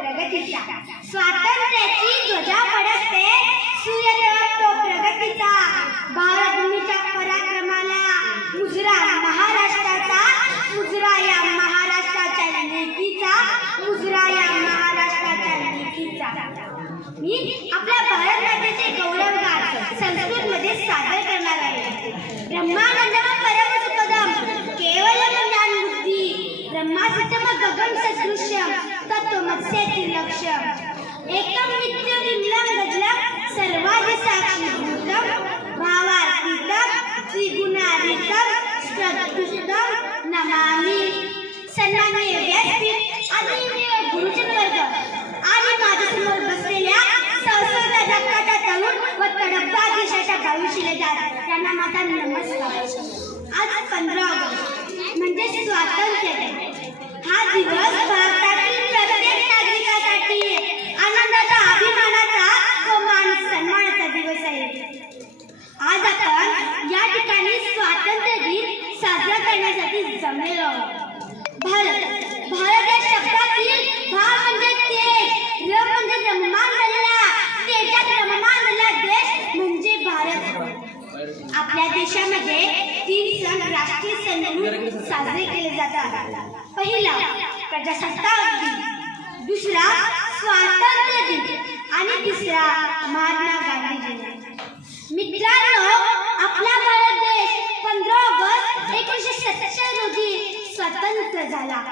प्रगतीचा. स्वातंत्र्याची ध्वजा फडकते सूर्य तो प्रगतीचा. भारतभूमीच्या पराक्रमाला मुजरा महाराष्ट्राचा मुजरा या महाराष्ट्राच्या लेकीचा मुजरा या महाराष्ट्राच्या लेकीचा. मी आपल्या भारत मातेचे गौरव लक्ष. एकम नित्य विमलं गजलम सर्वाज साक्षी भूतम भावातीतम त्रिगुणातीतम श्रद्धुष्टम नमामि. सन्माननीय व्यासपीठ आदरणीय गुरुजन वर्ग आणि माझ्यासमोर बसलेल्या संस्कृत धक्काच्या तरुण व तडफदार देशाच्या भावी शिलेदार त्यांना माझा नमस्कार. आज पंधरा ऑगस्ट म्हणजे स्वातंत्र्य दिन. हा दिवस भारत करण्यासाठी जमलेलो भारत भारत या शब्दातील भा म्हणजे तेज र म्हणजे रममान झालेला. तेजात रममान झालेला देश म्हणजे भारत. आपल्या देशामध्ये तीन सण राष्ट्रीय सण म्हणून साजरे केले जातात. पहिला प्रजासत्ताक दिन. दुसरा स्वातंत्र्य दिन. आणि तिसरा महात्मा गांधी जयंती मित्रांनो आपला भारत देश पंधरा ऑगस्ट एकोणीसशे सत्तर रोजी स्वतंत्र झाला.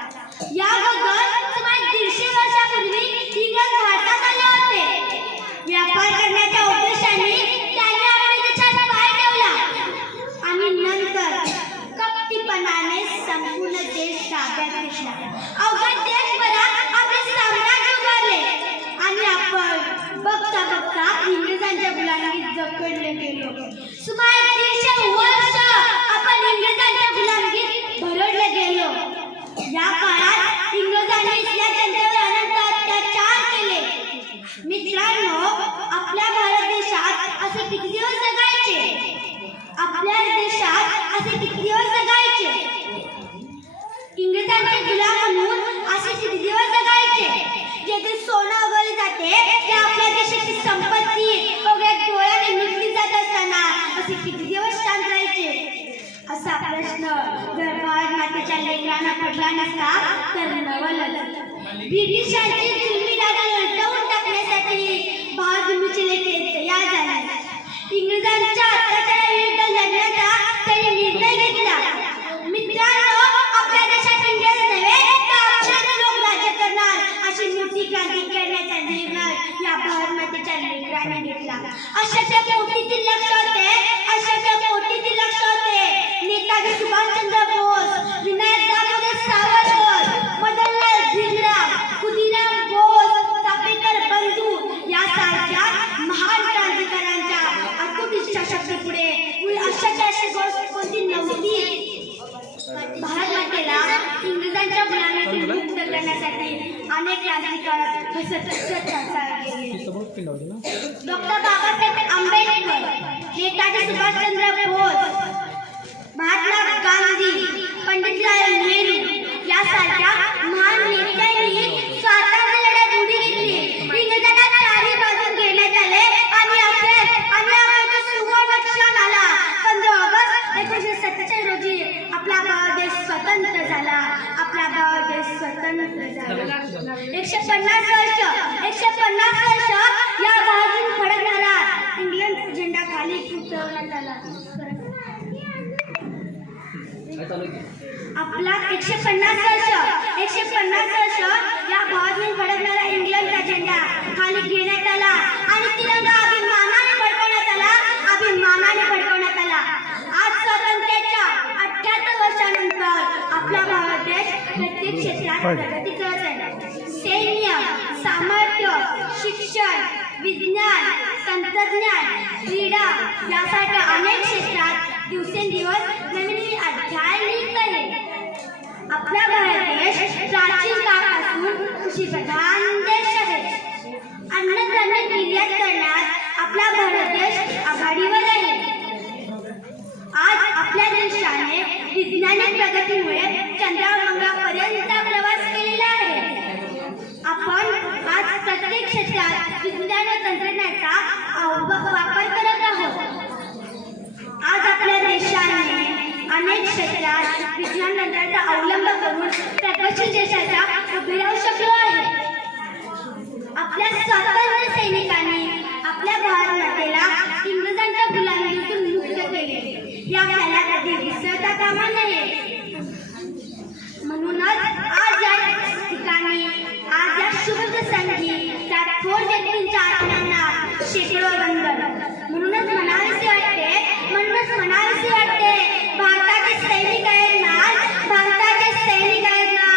या बद्दल लेकरांना पडला नसता तर नवल ब्रिटिशांची जुलमी राजा लटवून टाकण्यासाठी भारतभूमीचे लेखे तयार झाले. इंग्रजांच्या अत्याचाराविरुद्ध लढण्याचा त्यांनी निर्णय घेतला. मित्रांनो आपल्या देशात इंग्रज नव्हे तर आपल्याला लोक राज्य करणार. अशी मोठी क्रांती करण्याचा निर्णय या भारत मातेच्या लेकरांनी घेतला. अशा त्या मोठीतील लक्ष त्यांच्या मुलांना मुक्त करण्यासाठी अनेक क्रांतिकारक डॉक्टर बाबासाहेब आंबेडकर नेताजी सुभाषचंद्र बोस महात्मा गांधी पंडितलाल नेहरू यासारख्या महान नेत्यांनी स्वातंत्र्य लढ्यात उडी घेतली. इंग्रजांना बाजून घेण्यात आले आणि अखेर आणि अखेर सुवर्ण क्षण आला. पंधरा ऑगस्ट एकोणीसशे सत्तेचाळीस रोजी आपला भारत देश स्वतंत्र झाला. स्वतंत्र झाला. एकशे पन्नास वर्ष एकशे पन्नास वर्ष या बाजून फडकणारा इंग्लंड झेंडा खाली उतरवण्यात आला आपला एकशे पन्नास वर्ष एकशे पन्नास वर्ष या भावातून फडकणारा इंग्लंडचा झेंडा खाली घेण्यात आला आणि तिरंगा अभिमानाने फडकवण्यात आला अभिमानाने फडकवण्यात आला आज स्वातंत्र्याच्या अठ्याहत्तर वर्षानंतर आपला भारत देश प्रत्येक क्षेत्रात प्रगती करत आहे. सैन्य सामर्थ्य शिक्षण विज्ञान तंत्रज्ञान क्रीडा यासारख्या अनेक क्षेत्रात दिवसेंदिवस नवीन अध्याय लिहित आहे. आपला भारत देश प्राचीन काळापासून कृषी प्रधान देश आहे. अन्नधान्य निर्यात करण्यात आपला भारत देश आघाडीवर आहे. आज आपल्या देशाने विज्ञानिक प्रगतीमुळे चंद्रावर प्रवास केलेला आहे. आपण आज प्रत्येक क्षेत्रात विज्ञान तंत्रज्ञानाचा वापर करत आहोत. आज आपल्या देशाने अनेक क्षेत्रात विज्ञान तंत्राचा अवलंब करून प्रगतशील देशाचा राहू शकलो आहे. आपल्या स्वातंत्र्य सैनिकांनी आपल्या भारत इंग्रजांच्या गुलामीतून मुक्त केले. या आपल्याला कधी विसरता कामा शेकडो वंदन म्हणूनच म्हणावेसे वाटते म्हणूनच म्हणावेसे वाटते भारताचे सैनिक आहेत ना भारताचे सैनिक आहेत ना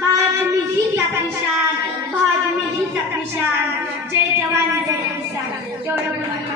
भारत मी हीच आपली जय जवान जय किसान. एवढं म्हणून